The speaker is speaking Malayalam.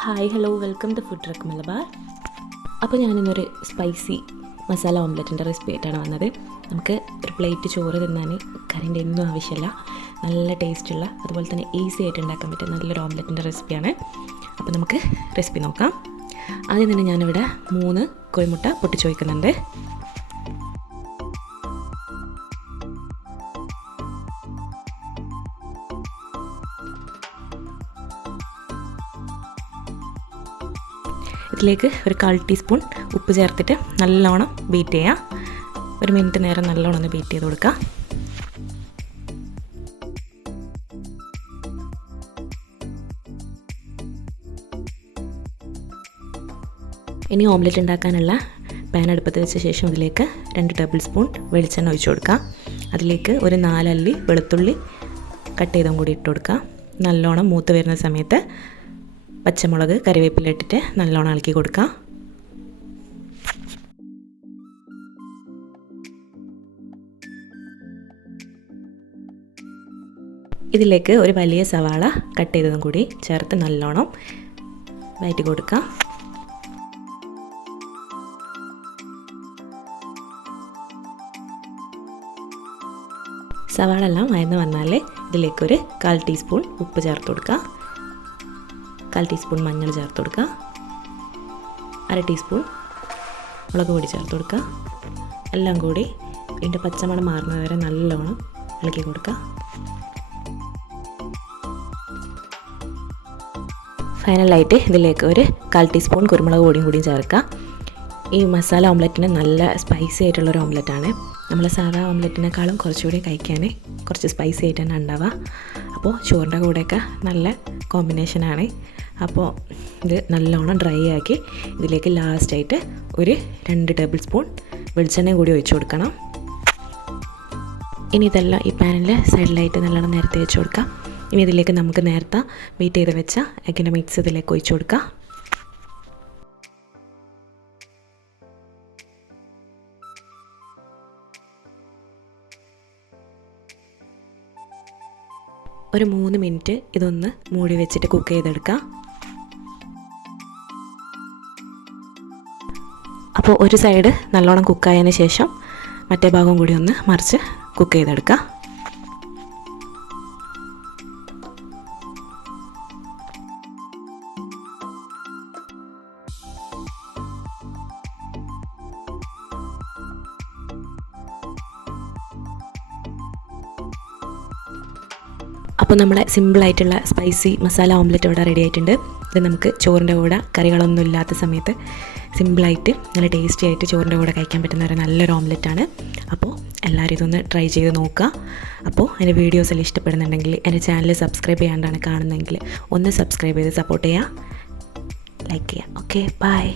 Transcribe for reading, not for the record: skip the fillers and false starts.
Hi hello welcome to food truck Malabar. അപ്പോൾ ഞാനിന്നൊരു സ്പൈസി മസാല ഓംലെറ്റിൻ്റെ റെസിപ്പി ആയിട്ടാണ് വന്നത്. നമുക്ക് ഒരു പ്ലേറ്റ് ചോറ് തിന്നാൻ കറിൻ്റെ ഒന്നും ആവശ്യമില്ല. നല്ല ടേസ്റ്റുള്ള അതുപോലെ തന്നെ ഈസി ആയിട്ട് ഉണ്ടാക്കാൻ പറ്റിയ നല്ലൊരു ഓംലെറ്റിൻ്റെ റെസിപ്പിയാണ്. അപ്പോൾ നമുക്ക് റെസിപ്പി നോക്കാം. ആദ്യം തന്നെ ഞാനിവിടെ 3 കോഴിമുട്ട പൊട്ടിച്ച് വയ്ക്കുന്നുണ്ട്. ഇതിലേക്ക് ഒരു 1/4 ടീസ്പൂൺ ഉപ്പ് ചേർത്തിട്ട് നല്ലോണം ബീറ്റ് ചെയ്യാം. 1 മിനിറ്റ് നേരം നല്ലോണം ഒന്ന് ബീറ്റ് ചെയ്ത് കൊടുക്കുക. ഇനി ഓംലെറ്റ് ഉണ്ടാക്കാനുള്ള പാൻ അടുപ്പത്ത് വെച്ച ശേഷം ഇതിലേക്ക് 2 ടേബിൾ സ്പൂൺ വെളിച്ചെണ്ണ ഒഴിച്ച് കൊടുക്കുക. അതിലേക്ക് ഒരു 4 അല്ലി വെളുത്തുള്ളി കട്ട് ചെയ്തും കൂടി ഇട്ട് കൊടുക്കുക. നല്ലോണം മൂത്ത് വരുന്ന സമയത്ത് പച്ചമുളക് കറിവേപ്പില ഇട്ടിട്ട് നല്ലോണം ഇളക്കി കൊടുക്കുക. ഇതിലേക്ക് ഒരു വലിയ സവാള കട്ട് ചെയ്തതും കൂടി ചേർത്ത് നല്ലോണം വഴറ്റി കൊടുക്കുക. സവാള എല്ലാം വഴന്ന് വന്നാൽ ഇതിലേക്കൊരു 1/4 ടീസ്പൂൺ ഉപ്പ് ചേർത്ത് കൊടുക്കുക. 1/4 ടീസ്പൂൺ മഞ്ഞൾ ചേർത്ത് കൊടുക്കുക. 1/2 ടീസ്പൂൺ മുളക് പൊടി ചേർത്ത് കൊടുക്കുക. എല്ലാം കൂടി ഇതിൻ്റെ പച്ചമണം മാറുന്നത് വരെ നല്ലോണം ഇളക്കി കൊടുക്കുക. ഫൈനലായിട്ട് ഇതിലേക്ക് ഒരു 1/4 ടീസ്പൂൺ കുരുമുളക് പൊടിയും കൂടി ചേർക്കുക. ഈ മസാല ഓംലെറ്റിന് നല്ല സ്പൈസി ആയിട്ടുള്ളൊരു ഓംലെറ്റാണ്. നമ്മൾ സാധാ ഓംലെറ്റിനേക്കാളും കുറച്ചുകൂടി കഴിക്കാൻ കുറച്ച് സ്പൈസി ആയിട്ട് തന്നെ ഉണ്ടാവുക. അപ്പോൾ ചോറിൻ്റെ കൂടെയൊക്കെ നല്ല കോമ്പിനേഷനാണ്. അപ്പോൾ ഇത് നല്ലോണം ഡ്രൈ ആക്കി ഇതിലേക്ക് ലാസ്റ്റായിട്ട് ഒരു 2 ടേബിൾ സ്പൂൺ വെളിച്ചെണ്ണയും കൂടി ഒഴിച്ച് കൊടുക്കണം. ഇനി ഇതെല്ലാം ഈ പാനിൽ സൈഡിലായിട്ട് നല്ലോണം നേരത്തെ വെച്ച് കൊടുക്കാം. ഇനി ഇതിലേക്ക് നമുക്ക് നേരത്തെ ബീറ്റ് ചെയ്ത് വെച്ച എഗ്ഗിൻ്റെ മിക്സ് ഇതിലേക്ക് ഒഴിച്ച് കൊടുക്കാം. ഒരു 3 മിനിറ്റ് ഇതൊന്ന് മൂടി വെച്ചിട്ട് കുക്ക് ചെയ്തെടുക്കാം. അപ്പോൾ ഒരു സൈഡ് നല്ലോണം കുക്കായതിന് ശേഷം മറ്റേ ഭാഗം കൂടി ഒന്ന് മറിച്ച് കുക്ക് ചെയ്തെടുക്കാം. അപ്പോൾ നമ്മുടെ സിമ്പിളായിട്ടുള്ള സ്പൈസി മസാല ഓംലെറ്റ് ഇവിടെ റെഡി ആയിട്ടുണ്ട്. ഇത് നമുക്ക് ചോറിൻ്റെ കൂടെ കറികളൊന്നും ഇല്ലാത്ത സമയത്ത് സിമ്പിളായിട്ട് നല്ല ടേസ്റ്റി ആയിട്ട് ചോറിൻ്റെ കൂടെ കഴിക്കാൻ പറ്റുന്ന ഒരു നല്ലൊരു ഓംലെറ്റാണ്. അപ്പോൾ എല്ലാവരും ഇതൊന്ന് ട്രൈ ചെയ്ത് നോക്കുക. അപ്പോൾ എൻ്റെ വീഡിയോസ് എല്ലാം ഇഷ്ടപ്പെടുന്നുണ്ടെങ്കിൽ എൻ്റെ ചാനൽ സബ്സ്ക്രൈബ് ചെയ്യാണ്ടാണ് കാണുന്നതെങ്കിൽ ഒന്ന് സബ്സ്ക്രൈബ് ചെയ്ത് സപ്പോർട്ട് ചെയ്യുക, ലൈക്ക് ചെയ്യുക. Okay, by.